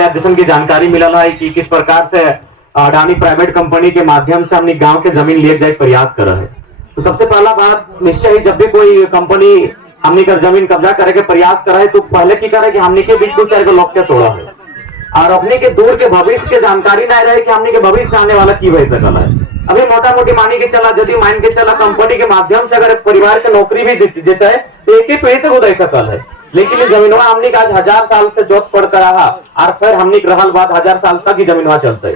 जैसन की जानकारी मिलल है कि किस प्रकार से अडानी प्राइवेट कंपनी के माध्यम से हमने गांव के जमीन लिए जाए प्रयास कर रहे हैं। तो सबसे पहला बात निश्चय ही जब भी कोई कंपनी हमने का जमीन कब्जा करे के प्रयास करे तो पहले की करे कि हमने के बीच दो चार लोग के तोड़ा है और अपने के दूर के भविष्य के जानकारी नहीं रहे कि हमने के भविष्य आने वाला की वह सकल है। अभी मोटा मोटी मानी के चला यदि मान के चला कंपनी के माध्यम से अगर परिवार के नौकरी भी देता है तो एक ही पीढ़ी तक उदय सकल है। लेकिन जमीनवा हमने आज 1000 साल से जोत पड़ कर रहा और फिर हमने रहल बाद 1000 साल तक ही जमीनवा चलते है।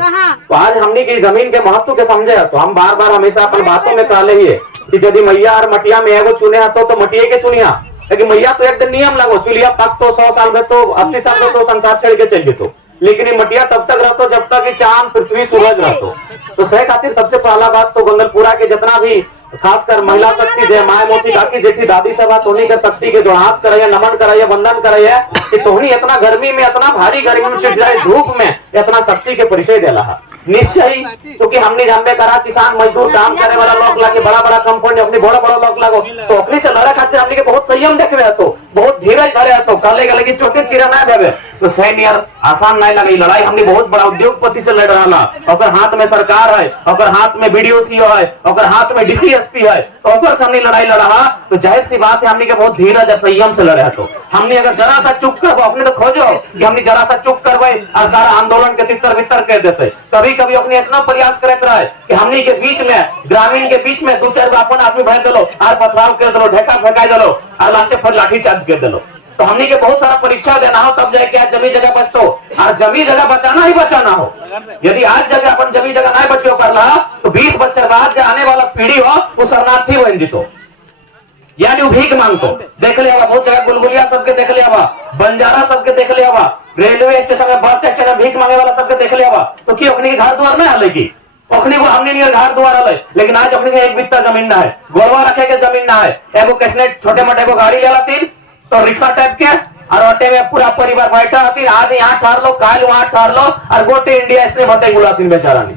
तो आज हमने की जमीन के महत्व के समझे तो हम बार बार हमेशा अपन बातों में कहले ही कि यदि मैया और मटिया में एगो चुने तो मटिया के चुनिया, लेकिन मैया तो एकदम नियम लगो चुलिया पक तो 100 साल में तो 80 साल में तो संसार छेड़ के चल गए। लेकिन ये मटिया तब तक रहतो जब तक कि चांद पृथ्वी सूरज रहतो। तो सह खातिर सबसे पहला बात तो गंगलपुरा के जितना भी खासकर महिला शक्ति जय माय मोती काकी जेठी दादी सभा तोहनी के शक्ति के जो हाथ करे नमन करे वंदन करे कि तोहनी इतना गर्मी में इतना भारी गर्मी में चिड़चिड़ाई धूप में इतना शक्ति के परिचय देला है। निश्चय ही क्योंकि हमने जानबे करा किसान मजदूर काम करे वाला लोग लागे बड़ा बड़ा कंपनी अपने बड़ा बड़ा लोग लागो तो अपने से लड़ा खातिर हमने के बहुत संयम देखबे तो बहुत धीरज धरे तो कहले गले कि चोटे चिरा ना देबे तो सैनियर आसान नहीं लगे। लड़ाई हमने बहुत बड़ा उद्योगपति से लड़ रहा और हाथ में सरकार है और हाथ में बीडीओ है और हाथ में डीसीएसपी है तो हमने लड़ाई लड़ा तो जाहिर सी बात है हमने के बहुत धीरज और संयम से लड़े। तो हमने अगर जरा सा चुप करबो अपने तो खोजो कि हमने जरा सा चुप करबे और सारा आंदोलन के तितर बितर कर देते। कभी कभी अपने ऐसा प्रयास करते रहे कि हमने के बीच में ग्रामीण के बीच में दो चार अपन आदमी भर दिलो और पथराव कर दिलो ढेका फेंका दिलो और लास्ट फिर लाठी चार्ज कर दिलो। तो हमने के बहुत सारा परीक्षा देना हो तब जाके आज जमी जगह बचतो और जमी जगह बचाना ही बचाना हो। यदि आज जगह अपन जमी जगह नहीं बचो कर रहा तो 20 बच्चे बाद जो आने वाला पीढ़ी हो वो शरणार्थी बन जीतो यानी भीख मांगतो। देख लिया बहुत जगह गुलगुलिया सबके देख लिया बंजारा सबके देख लिया रेलवे स्टेशन में बस स्टेशन में भीख मांगे वाला सबके देख लिया तो कि अपने घर द्वार नहीं हले की अपने को हमने नहीं घर द्वार हले लेकिन आज अपने एक बित्ता जमीन ना है गोलवा रखे के जमीन ना है एगो कैसे छोटे मोटे को गाड़ी ले तीन तो रिक्शा टाइप के और ऑटे में पूरा परिवार बैठा होती आज यहाँ ठहर लो काल वहां ठहर लो और गोटे इंडिया इसने भटे गुलाती बेचारा नहीं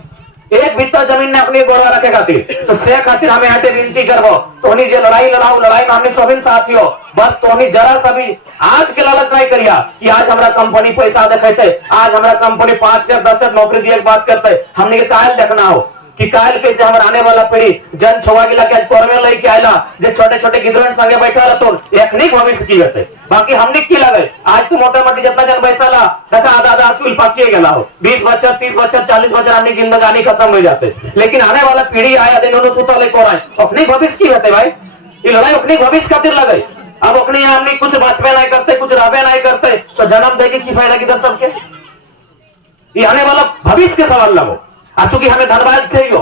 एक बित्ता जमीन ने अपनी गोरवा रखे खातिर तो से खातिर हमें आटे विनती करबो तोनी जो लड़ाई लड़ाओ लड़ाई में हमने सोबिन साथी हो बस तोनी जरा सभी आज के लालच नहीं करिया कि आज हमारा कंपनी पैसा देखेते आज हमारा कंपनी 5 से 10 से नौकरी दिए बात करते हमने के काल देखना हो कि काल कैसे हमारा आने वाला पीढ़ी जन छुआ गिला के आज कोरमे लई के आइला जे छोटे छोटे गिदरन संगे बैठा रहतो एखनी भविष्य की होते बाकी हमने की लगे आज तो मोटा मोटी जितना जन बैसाला देखा आधा आधा चुल पाकिए गेला हो 20 बच्चर 30 बच्चर 40 बच्चर हमने जिंदगानी खत्म हो जाते लेकिन आने वाला पीढ़ी आया दिन उन्होंने सुता ले कोराय अपनी भविष्य की होते भाई ये लड़ाई अपनी भविष्य खातिर लगे। अब अपने हमने कुछ बचबे नहीं करते कुछ रहबे नहीं करते तो जन्म देके की फायदा किधर सबके ये आने वाला भविष्य के सवाल लगो। चूंकि हमें धनबाद से ही हो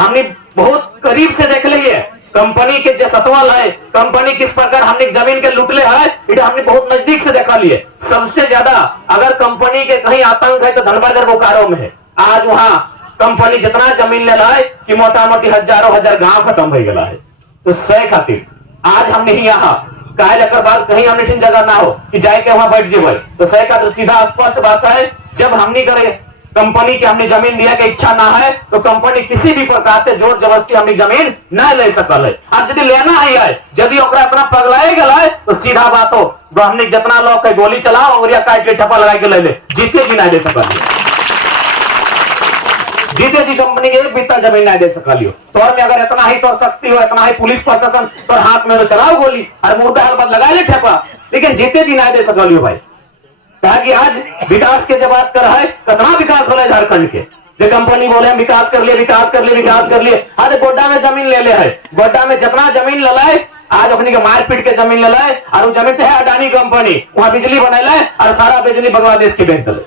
हमने बहुत करीब से देख लिए कंपनी के जो सतवाल है कंपनी किस प्रकार हमने जमीन के लुटले है इधर हमने बहुत नजदीक से देखा लिए। सबसे ज्यादा अगर कंपनी के कहीं आतंक है तो धनबाद और बोकारो में है। आज वहां कंपनी जितना जमीन ले रहा है कि मोटा मोटी हजारों हजार गांव खत्म हो गया है। तो सह खातिर आज हमने यहाँ कहे लेकर बात कहीं हमने ठीक जगह ना हो कि जाके वहां बैठ जाए तो सह खातिर सीधा स्पष्ट बात है जब हमने करे कंपनी की हमने जमीन लिया की इच्छा ना है तो कंपनी किसी भी प्रकार से जोर जबरदस्ती हमने जमीन न ले सकल है। आज यदि लेना ही है यदि अपना पगलाए गला है तो सीधा बात हो हमने जितना लोग के गोली चलाओ और काट के ठप्पा लगा के ले ले जीते भी नहीं दे सकल जीते जी कंपनी के एक बित्ता जमीन नहीं दे सकल तोर में अगर इतना ही तोर शक्ति हो इतना ही पुलिस प्रशासन तोर हाथ में तो चलाओ गोली और मुर्दा हलबत लगा ले ठप्पा लेकिन जीते जी नहीं दे सकल भाई। कहा कि आज विकास के जब बात कर है कितना विकास हो रहा है झारखंड के जो कंपनी बोले विकास कर लिए विकास कर लिए विकास कर लिए आज गोड्डा में जमीन ले ले है गोड्डा में जितना जमीन ले लाए आज अपनी के मारपीट के जमीन ले लाए और वो जमीन से है अडानी कंपनी वहां बिजली बना लाए और सारा बिजली बांग्लादेश के बेच दिले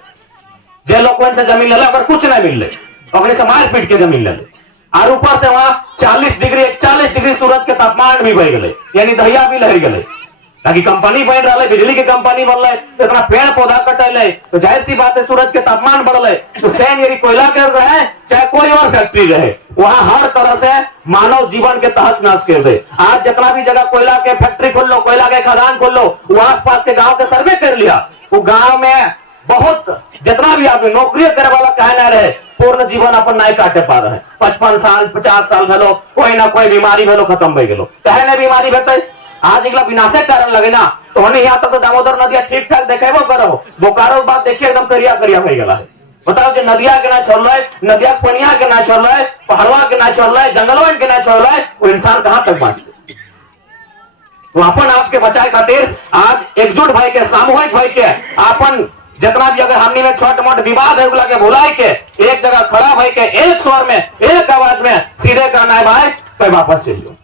जे लोग कौन से जमीन ले ला कुछ नहीं मिल रहे अपने से मारपीट के जमीन ले ले और ऊपर से वहां 40 डिग्री 41 डिग्री सूरज के तापमान भी बढ़ गए यानी दहिया भी लहर गए ताकि कंपनी बन रहा है बिजली की कंपनी बन रहा है तो इतना पेड़ पौधा कटल है तो जाहिर सी बात है सूरज के तापमान बढ़ है तो सैन यदि कोयला कर रहे हैं चाहे कोई और फैक्ट्री रहे वहां हर तरह से मानव जीवन के तहस नहस कर दे। आज जितना भी जगह कोयला के फैक्ट्री खोल लो कोयला के खदान खोल लो वो आस पास के गाँव के सर्वे कर लिया वो गाँव में बहुत जितना भी आदमी नौकरी करे वाला कहना रहे पूर्ण जीवन अपन नहीं काटे पा रहे 55 साल 50 साल भेलो कोई ना कोई बीमारी भेलो खत्म हो गलो कहने बीमारी भेटे आज एक विनाशक कारण लगे ना तो हमने यहाँ तक तो दामोदर नदिया ठीक ठाक देखेबो करो, बोकारो बात देखिए एकदम करिया करिया हो गया है। बताओ जो नदिया के ना छोड़ रहा है, नदिया पनिया के ना छोड़ रहा है, पहाड़वा के ना छोड़ रहा है, जंगलों के ना छोड़ रहा है, वो इंसान कहां तक बांचते। तो अपन आपके बचाए खातिर आज एकजुट भाई के, सामूहिक भाई के, अपन जितना भी अगर हमनी में छोट मोट विवाद है के भुलाई के एक जगह खड़ा भाई के एक स्वर में एक आवाज में सीधे कहना है भाई तो वापस चलियो।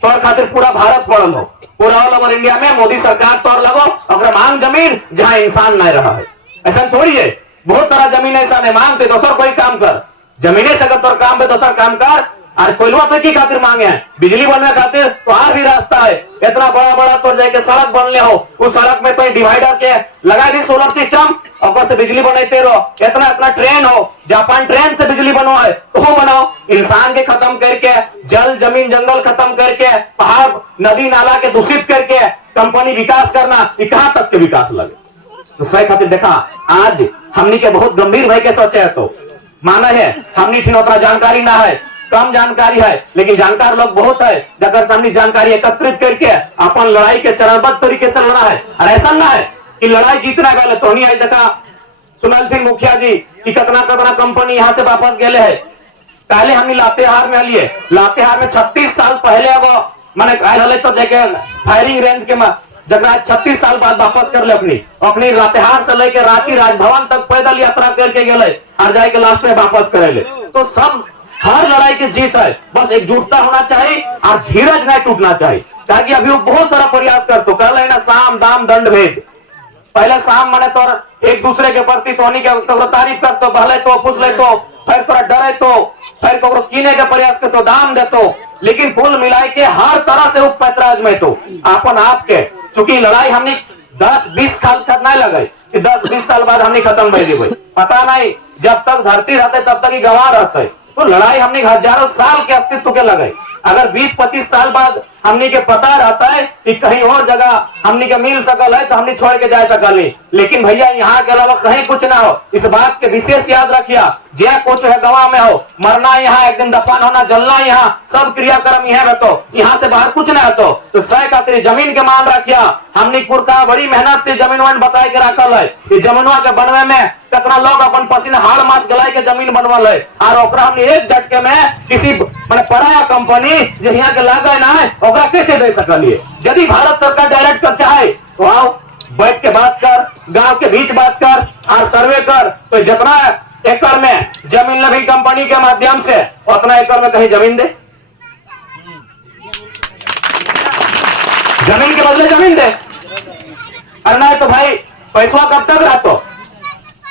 तौर खातिर पूरा भारत पड़ल हो, पूरा ऑल ओवर इंडिया में मोदी सरकार तौर लगो अगर मांग जमीन जहां इंसान नहीं रहा है। ऐसा थोड़ी है, बहुत सारा जमीन ऐसा नहीं मांगते दोसर कोई काम कर, जमीने से अगर तोर काम पे दोसर काम कर। और कोयलवा तो की खातिर मांगे हैं, बिजली बनने खातिर तो और भी रास्ता है, इतना बड़ा बड़ा तो जाके सड़क बनले हो, उस सड़क में तो डिवाइडर के लगा दी सोलर सिस्टम और से बिजली बनाते रहो। इतना इतना ट्रेन हो, जापान ट्रेन से बिजली बनो है तो हो बनाओ। इंसान के खत्म करके, जल जमीन जंगल खत्म करके, पहाड़ नदी नाला के दूषित करके कंपनी विकास करना, कहां तक के विकास लगे। तो सही खातिर देखा आज हमनी के बहुत गंभीर भाई के सोचे है, तो माना है हमनी ठीक उतना जानकारी ना है, कम जानकारी है, लेकिन जानकार लोग बहुत है, जगह सामने जानकारी एकत्रित करके अपन लड़ाई के चरणबद्ध तरीके से लड़ा है। और ऐसा ना है कि लड़ाई जीतना गए तो नहीं आई। देखा सुनील सिंह मुखिया जी की कितना कितना कंपनी यहाँ से वापस गए है। पहले हमने लातेहार में लिए, लातेहार में 36 साल पहले वो मैंने आए तो देखे फायरिंग रेंज के जगह 36 साल बाद वापस कर ले अपनी लातेहार से लेकर रांची राजभवन तक पैदल यात्रा करके गए और जाके लास्ट में वापस करे ले। तो सब हर लड़ाई की जीत है, बस एकजुटता होना चाहिए और धीरज नहीं टूटना चाहिए। ताकि अभी वो बहुत सारा प्रयास कर तो कह लेना साम दाम दंड भेद। पहले साम माने तो एक दूसरे के प्रति तो तारीफ कर तो पहले तो पूछ ले तो फिर थोड़ा डरे तो फिर कीने के प्रयास कर तो दाम दे तो, लेकिन कुल मिलाई के हर तरह से उपैतराज में तो अपन आपके चूंकि लड़ाई हमने 10-20 साल तक नहीं लगे कि 10-20 साल बाद हमने खत्म कर पता नहीं, जब तक धरती रहते तब तक ही गंवा रहते। तो लड़ाई हमने हजारों साल के अस्तित्व के लगे। अगर 20-25 साल बाद हमने के पता रहता है कि कहीं और जगह हमने के मिल सकल है तो हमने छोड़ के जा सकल है, लेकिन भैया यहाँ के अलावा कहीं कुछ ना हो। इस बात के विशेष याद रखिया, जे कुछ है गवा में हो, मरना यहाँ, एक दिन दफन होना, जलना यहाँ, सब क्रियाक्रम यहाँ रहतो, यहाँ से बाहर कुछ ना होतो। तो सह खातिर जमीन के मान रखिया, हमने पुरखा बड़ी मेहनत से जमीन वन बताए के रखल है। जमीनवा के बनवे में कितना लोग अपन पसीना हाड़ मास गलाय के जमीन बनवल है और ओकरा हमने एक झटके में किसी माने पराया कंपनी जो यहाँ के लागे ना है ओकरा कैसे दे सकलिए। यदि भारत सरकार डायरेक्ट कर चाहे तो आओ बैठ के बात कर, गांव के बीच बात कर और सर्वे कर, तो जितना एकड़ में जमीन लगी कंपनी के माध्यम से उतना एकड़ में कहीं जमीन दे, जमीन के बदले जमीन दे। और नहीं तो भाई पैसा कब तक रहता।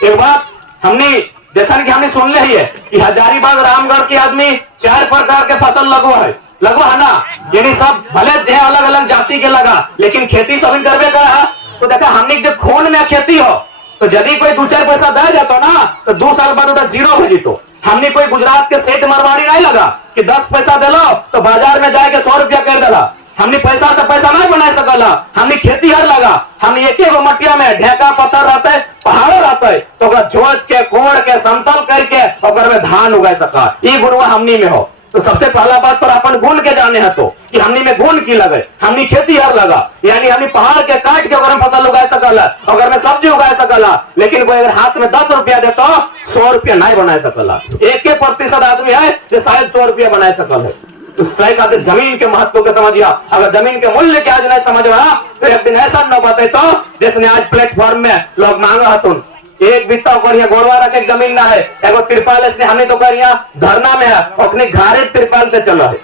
एक बात हमने जैसा कि हमने सुन ले है कि हजारीबाग रामगढ़ के आदमी 4 प्रकार के फसल लगवा है ना, यानी सब भले जो अलग अलग जाति के लगा लेकिन खेती सभी करवे करा। तो देखा हमने जब खून में खेती हो तो यदि कोई 2-4 पैसा दे जाता ना तो 2 साल बाद उधर जीरो हो जीतो। हमने कोई गुजरात के सेठ मरवाड़ी नहीं लगा कि 10 पैसा दे लो तो बाजार में जाके 100 रुपया कर देला। हमने पैसा से पैसा नहीं बना सकला, हमने खेती हर लगा, हमने एक एक मटिया में ढेका पत्थर रहता है, पहाड़ रहता है तो जोत के कोड़ के समतल करके और में धान उगा सका। ये गुणवा हमनी में हो। तो सबसे पहला बात तो अपन गुण के जाने है तो कि हमनी में गुण की लगे, हमनी खेती हर लगा, यानी हमनी पहाड़ के काट के अगर फसल उगा सकला, अगर में सब्जी उगा सकला, लेकिन कोई अगर हाथ में 10 रुपया दे तो 100 रुपया नहीं बना सकला। 1% आदमी है जो शायद 100 रुपया बना सकल है। तो सही खातिर जमीन के महत्व को समझिया, अगर जमीन के मूल्य के आज नहीं समझ रहा तो एक दिन ऐसा न बात है तो जैसे आज प्लेटफॉर्म में लोग मांगा हतुन एक बित्ता कर गोड़वा रखे जमीन ना है, एगो तिरपाल इसने हमने तो कर धरना में है अपने घारे तिरपाल से चला है।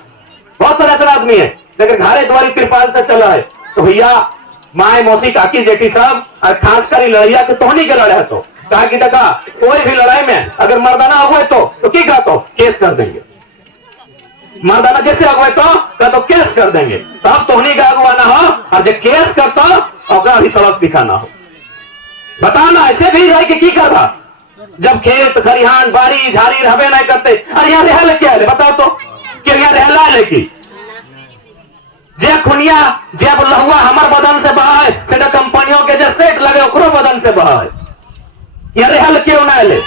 बहुत सारे ऐसे आदमी है लेकिन घारे द्वारी तिरपाल से चला है। तो भैया माए मौसी काकी जेठी सब और खास कर लड़ैया के तोहनी के लड़े तो कहा कि देखा कोई भी लड़ाई में अगर मर्दाना हुए तो की कहा तो केस कर देंगे, मर्दाना जैसे अगुए तो केस कर देंगे। तब तोहनी का अगुआना हो और जो केस करता और भी सबक सिखाना हो। बताना ऐसे भी रह के की करवा जब खेत खरिहान बाड़ी झाड़ी रहबे नहीं करते। अरे यहाँ रहल क्या है बताओ तो कि यहाँ रहला है कि जे खुनिया जे लहुआ हमार बदन से बहा है से कंपनियों के जो सेट लगे ओकरो बदन से बहा है। यहाँ रहल क्यों ना ले,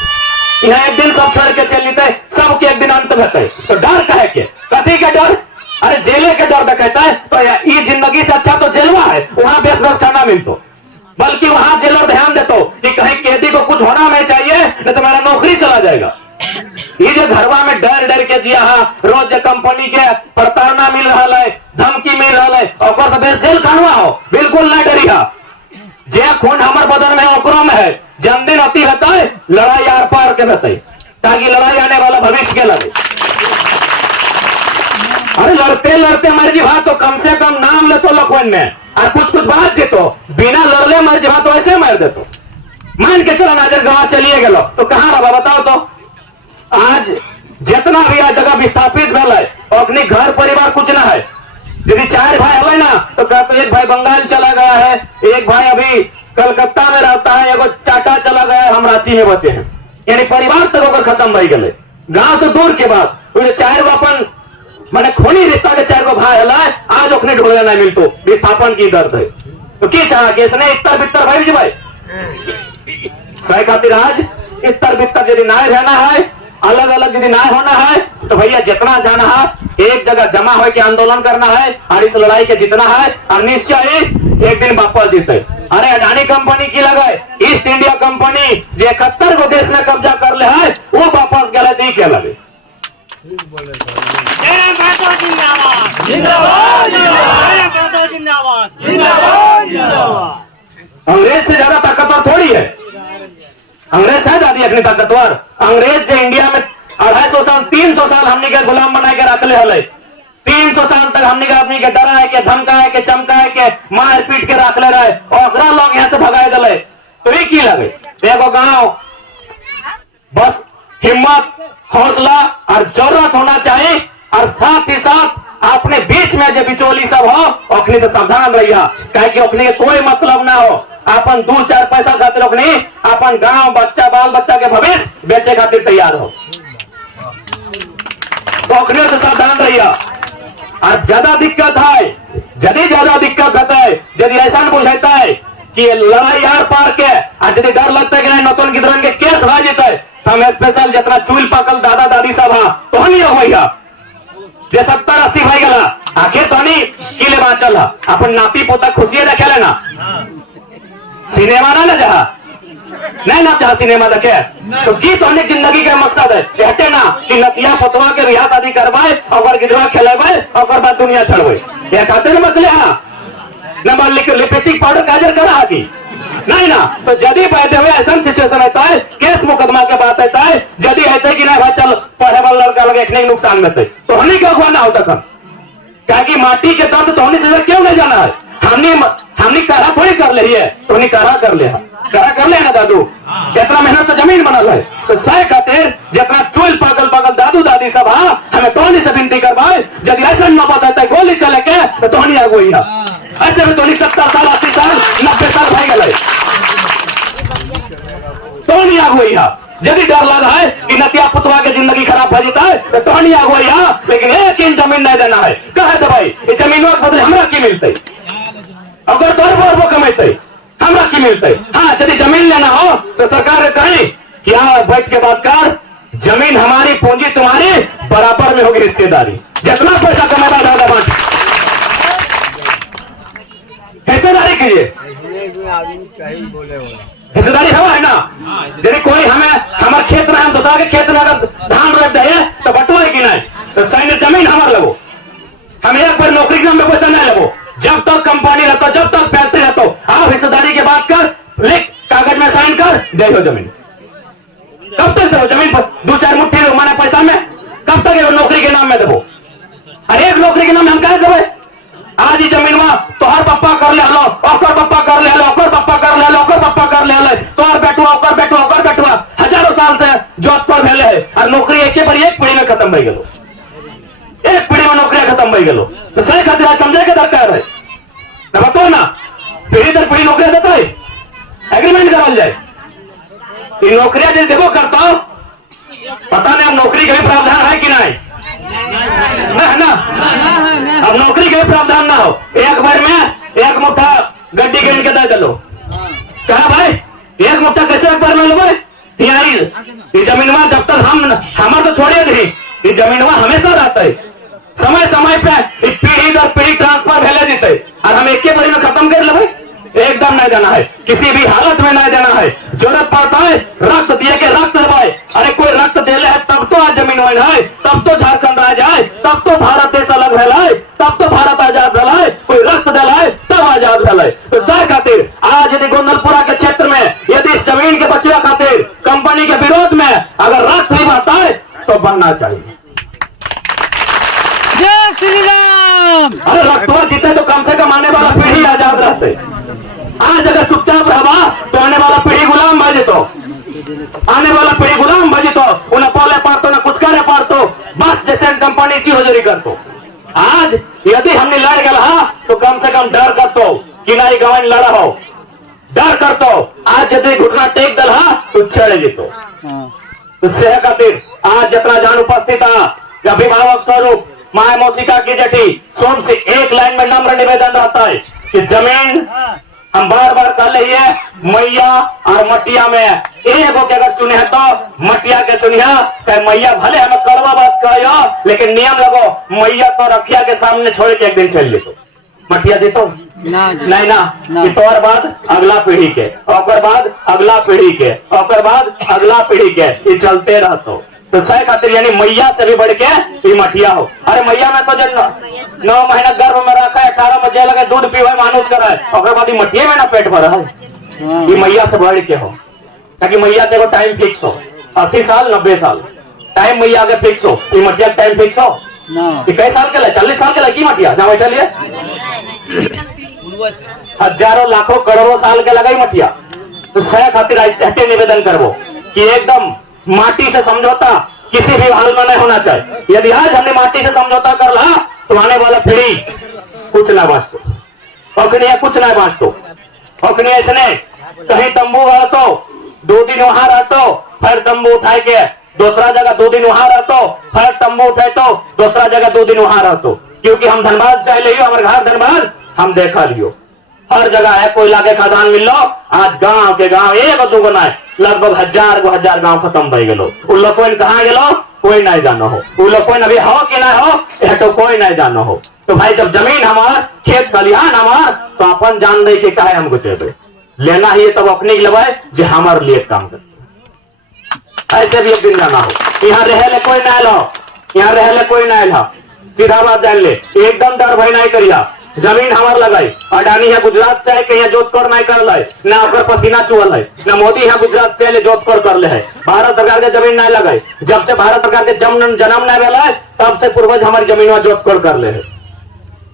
यहाँ एक दिन सब छोड़ के चल लेते, सबके एक दिन अंत होते। तो डर कहे के कथी के डर अरे जेले के डर कहता है तो ये जिंदगी से अच्छा तो जेलवा है, वहां बेस बस खाना मिलतो, बल्कि वहां जेलर ध्यान देतो कि कहीं कैदी को कुछ होना नहीं चाहिए, नहीं तो मेरा नौकरी चला जाएगा। ये जो घरवा में डर डर के जिया रोज कंपनी के प्रताड़ना मिल रहा है, धमकी मिल रहा है, और सब जेल कानवा हो, बिल्कुल नहीं डरिया। जे खून हमार बदन में ओकरो में है, जन्मदिन अति रहता है, लड़ाई आर पार के रहते, ताकि लड़ाई आने वाला भविष्य के लगे। अरे लड़ते लड़ते मर जी तो कम से कम नाम ले तो लखवन में, और कुछ कुछ बात जीतो, बिना लड़ले मर जी तो ऐसे मार देतो। मान के चलो नाजर गवा चलिए गलो तो कहां रहा बताओ तो। आज जितना भी आज जगह विस्थापित भेल है, अपने घर परिवार कुछ ना है। यदि 4 भाई है ना तो कहते एक भाई बंगाल चला गया है, एक भाई अभी कलकत्ता में रहता है, एगो टाटा चला गया है, हम रांची में बचे हैं। यानी परिवार तक होकर खत्म हो गए, गांव तो दूर के बाद। 4 गो अपन मैंने खूनी रिश्ता के 4 गो भाई है, आज ओखने ढूंढने नहीं मिलतो, विस्थापन की दर्द है। तो की चाह कि इसने इतर बितर भाई जी भाई सही खातिर आज इतर बितर यदि ना रहना है, अलग अलग यदि ना होना है, तो भैया जितना जाना है एक जगह जमा हो के आंदोलन करना है, और इस लड़ाई के जीतना है, और निश्चय एक दिन वापस जीते। अरे अडानी कंपनी की लगाए, ईस्ट इंडिया कंपनी जो 71 गो देश में कब्जा कर ले है, वो वापस गए तो क्या लगे। अंग्रेज से ज्यादा ताकतवर थोड़ी है, अंग्रेज है दादी अपनी ताकतवर। अंग्रेज जो इंडिया में 250 साल 300 साल हमने के गुलाम बना के रख ले हले, 300 साल तक हमने के आदमी के डरा है के धमका है के चमका है के मार पीट के रख ले रहे, और लोग यहाँ से भगाए दले। तो ये की लगे देखो गांव, बस हिम्मत हौसला और जरूरत होना चाहिए, और साथ ही साथ अपने बीच में जो बिचौली सब हो अपने से सावधान रहिए, कहे अपने कोई मतलब ना हो, अपन 2-4 पैसा खातिर अपने अपन गांव बच्चा बाल बच्चा के भविष्य बेचे खातिर तैयार हो, तो अपने से सावधान रहिए। और ज्यादा दिक्कत है, यदि ज्यादा दिक्कत रहता है, यदि ऐसा बुझाता है कि लड़ाई आर पार के, और यदि डर लगता है कि नतन गिदरन के केस भा जेते, तो हम स्पेशल जितना चूल पाकल दादा दादी सब तो नहीं हो जे 70-80 भाई गला आखिर तो नहीं किले बाचल अपन नाती पोता खुशियां देखे लेना, सिनेमा ना जहा नहीं ना जहा सिनेमा देखे, तो की तो जिंदगी का मकसद है हटे ना कि नतिया पोतवा के रिहा शादी करवाए और गिदवा खेलेबे और बाद दुनिया छड़बे, ये खाते न बचले नंबर लिपस्टिक पाउडर काजर करा की नहीं ना। तो यदि पैदे हुए ऐसा सिचुएशन रहता है, केस मुकदमा के बात रहता है, यदि है कि नहीं भाई चल पढ़े वाला लड़का लगे एक नुकसान में तो हमने क्या हुआ ना होता कम, क्या कि माटी के दर्द तो होने से क्यों नहीं जाना है, हमने करा थोड़ी कर ले है, तो नहीं करा कर ले ना दादू, कितना मेहनत से जमीन बनल है। तो सह खातिर जितना चूल पागल पागल दादू दादी सब हमें तोहनी से विनती करवाए, यदि ऐसा नौबत आता है गोली चले के तो तोहनी आगुई है, ऐसे में तोहनी 70 साल 80 साल 90 साल भाई गए तोहनी आगुई है। यदि डर लगा है कि नतिया पुतवा के जिंदगी खराब हो जाता है तो तोहनी आगुई है, लेकिन एक इंच जमीन नहीं देना है। कहे तो भाई ये जमीन के बदले हमरा की मिलते, अगर तोर वो कमेते हमरा की मिलते। हाँ यदि जमीन लेना हो तो सरकार कहे कि हाँ बैठ के बात कर, जमीन हमारी पूंजी तुम्हारी बराबर में होगी हिस्सेदारी, जितना पैसा कमाएगा ज्यादा बांट हिस्सेदारी कीजिए। हिस्सेदारी हवा है ना, यदि कोई हमें हमारे खेत में हम दूसरा के खेत में अगर धान रोप दे तो बटुआ की नहीं, तो सैन्य जमीन हमारे लगो, हम एक बार नौकरी के नाम पे पैसा नहीं लगो, जब तक कंपनी रहता जब तक फैक्ट्री रहता आप हिस्सेदारी के बात कर लिख कागज में साइन कर दे हो जमीन। कब तक दो जमीन पर 2-4 मुट्ठी माना पैसा में, कब तक नौकरी के नाम में देवो, अरे एक नौकरी के नाम में हम कहे देवे। आज ही जमीन में तोहर पप्पा कर ले हलो, ओकर पप्पा कर ले हलो, ओकर पप्पा कर ले हलो, ओकर पप्पा कर ले हलो, तोहर बेटुआ ओकर बेटुआ ओकर बेटुआ हजारों साल से जॉब पर भेले है, और नौकरी एक बार एक पीढ़ी में खत्म हो गेलो, एक पीढ़ी में नौकरी खत्म हो गेलो। तो सही खातिर समझे के दरकार है ना, बताओ ना पीढ़ी दर पीढ़ी नौकरी देता है, एग्रीमेंट करल जाए, नौकरियां जो देखो करता हूं पता नहीं अब नौकरी का भी प्रावधान है कि नहीं है ना। अब नौकरी का भी प्रावधान ना हो, एक बार में एक मुट्ठा गड्डी गिन के दे चलो, कहा भाई एक मुट्ठा कैसे एक बार में लो भाई, ये जमीन जब तक हम हमारे तो छोड़िए नहीं, ये जमीन हमेशा रहता है, समय समय पे पीढ़ी दर पीढ़ी ट्रांसफर भेले जीते और हम एक बड़ी में खत्म कर लेबै, एकदम नहीं देना है, किसी भी हालत में नहीं देना है। जरूरत पड़ता है रक्त दिए के रक्त देवे, अरे कोई रक्त देले है तब तो आज जमीन होल है, तब तो झारखंड राज है, तब तो भारत देश अलग भेल है, तब तो भारत आजाद भेल है, कोई रक्त दिला है तब आजाद भेल है। तो सह खातिर आज यदि गोंदलपुरा के क्षेत्र में यदि इस जमीन के बचवा खातिर कंपनी के विरोध में अगर रक्त भी बहता है तो बनना चाहिए। जय श्री राम। अरे रक्तवा जीते तो कम से कम आने वाला पीढ़ी आजाद रहते। आज अगर चुपचाप रहा तो आने वाला पीढ़ी गुलाम बजे तो आने वाला पीढ़ी गुलाम बजे तो उन्हें पौले पारतो ना कुछ करे पारतो, बस जैसे कंपनी ची हजरी करतो। आज यदि हमने लड़ गया तो कम से कम डर करतो कि नहीं गवान लड़ा हो, डर करतो। आज यदि घुटना टेक दल तो चढ़े जीतो। उससे खातिर आज जितना जान उपस्थित अभिभावक स्वरूप माया मौसिका की जटी सोम से एक लाइन में नम्र निवेदन रहता है कि जमीन हम बार बार कह रही है मैया और मटिया में एक के अगर चुने तो मटिया के चुनिया कहे मैया भले हमें कड़वा बात कहो लेकिन नियम लगो मैया तो रखिया के सामने छोड़ के एक दिन चल लेतो मटिया जीतो नहीं ना कि तोर बाद अगला पीढ़ी के और बाद अगला पीढ़ी के और बाद अगला पीढ़ी के ये चलते रहतो। तो सह खातिर यानी मैया से भी बढ़ के ये मटिया हो। अरे मैया में तो जब 9 महीना गर्भ में रखा है 18 बजे लगे दूध पीवे मानुष करे और बाद मटिया में ना पेट भर है ये मैया से बढ़ के हो। ताकि मैया देखो टाइम फिक्स हो 80 साल 90 साल टाइम मैया आगे फिक्स हो, ये मटिया टाइम फिक्स हो कई साल के लिए 40 साल के लिए की मटिया जहाँ बैठा लिए हजारों लाखों करोड़ों साल के लगा मटिया। तो सह खातिर ऐसे निवेदन करबो कि एकदम माटी से समझौता किसी भी हाल में नहीं होना चाहिए। यदि आज हमने माटी से समझौता कर ला तो आने वाला पीढ़ी कुछ ना बांचतो अखनिया कुछ ना बांचतो अखनिया इसने कहीं तंबू रहतो 2 दिन वहां रहतो फिर तंबू उठाए के दूसरा जगह 2 दिन वहां रहतो फिर तंबू उठाए तो दूसरा जगह 2 दिन वहां रहतो। क्योंकि हम धनबाद चाहे लियो हमारे घर धनबाद हम देखा लियो हर जगह है कोयला के खदान मिल लो। आज गांव के गांव एक दो ना लगभग हजार गांव खत्म भई गेलो। उ लोग कहाँ गेलो कोई नहीं जानो हो, उ लोग अभी हो कि ना हो यह तो कोई नहीं जानो हो। तो भाई जब जमीन हमार खेत खलिहान हमार तो अपन जान दे के काहे हमको चेबे लेना ही तब अपने लेवे जे हमारे लिए काम कर। ऐसे भी एक दिन जाना हो यहाँ रहे ले कोई नहीं लो यहाँ रहे ले कोई नहीं ला सीधा बात जान ले एकदम डर भय नहीं करिया। जमीन हमार लगाई अडानी है गुजरात से कहीं जोतकोड़ नहीं कर ले ना ओकर पसीना चुअल है ना मोदी है गुजरात से जोतकोड़ कर ले है। भारत सरकार के जमीन नहीं लगाई जब से भारत सरकार के जन्म नहीं भेला है तब से पूर्वज हमारी जमीन में जोतकोड़ कर ले है।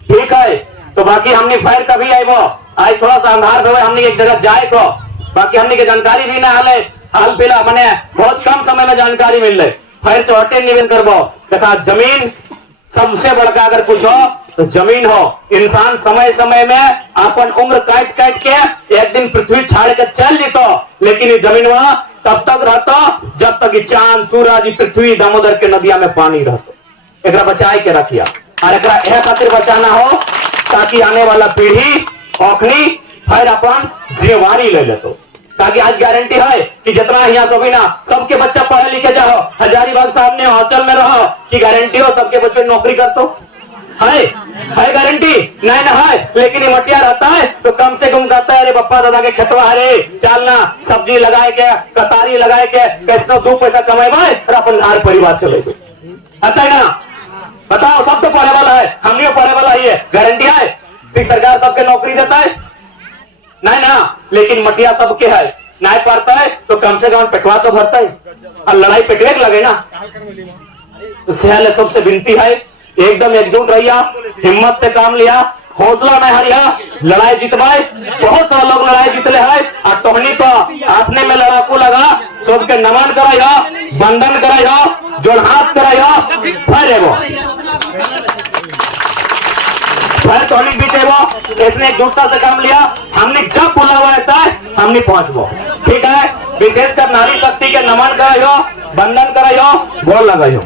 ठीक है तो बाकी हमने फायर कभी आई वो आज थोड़ा सा अंधार हो हमने एक जगह जाए को बाकी हमने की जानकारी भी ना हाले हाल फिलहाल मैंने बहुत कम समय में जानकारी मिल रही फायर से हटे निवेदन करबो तथा जमीन सबसे बड़का अगर कुछ हो तो जमीन हो। इंसान समय समय में अपन उम्र काट काट के एक दिन पृथ्वी छाड़ के चल जीतो लेकिन ये जमीन वहां तब तक रहता जब तक चांद सूरज पृथ्वी दामोदर के नदिया में पानी रहता। एक बचाए के रखिया और एक खातिर बचाना हो ताकि आने वाला पीढ़ी औखनी फिर अपन जिम्मेवारी ले लेतो। ताकि आज गारंटी है कि जितना यहाँ सभी ना सबके बच्चा पढ़े लिखे जाओ हजारीबाग सामने हॉस्टल में रहो कि गारंटी हो सबके बच्चे नौकरी करते है गारंटी नहीं ना है। लेकिन ये मटिया रहता है तो कम से कम कहता है अरे पप्पा दादा के खेतवा हरे चालना सब्जी लगाए के कतारी लगाए के कैसे 2 पैसा कमाएगा और अपन घर परिवार चलेगा आता है ना। बताओ सब तो पढ़े वाला है हम नहीं पढ़े वाला ही है गारंटी है सिर्फ सरकार सबके नौकरी देता है नहीं ना। लेकिन मटिया सबके है नहीं पढ़ता है तो कम से कम पेटवा तो भरता है और लड़ाई पेटवे लगे ना। तो सहल सबसे विनती है एकदम एकजुट रहिया हिम्मत से काम लिया हौसला नहीं हरिया लड़ाई जितवाए। बहुत सारा लोग लड़ाई जीतले है और तोहनी तो आपने में लड़ाकू लगा सबके नमन कराइया बंधन कराइया जोड़ हाथ कराइया फिर एगो फिर तोहनी बीते इसने एकजुटता से काम लिया हमने जब बुला हुआ रहता है हमने पहुंचबो। ठीक है विशेषकर नारी शक्ति के नमन कराइयो बंधन कराइयो गोल लगाइयो।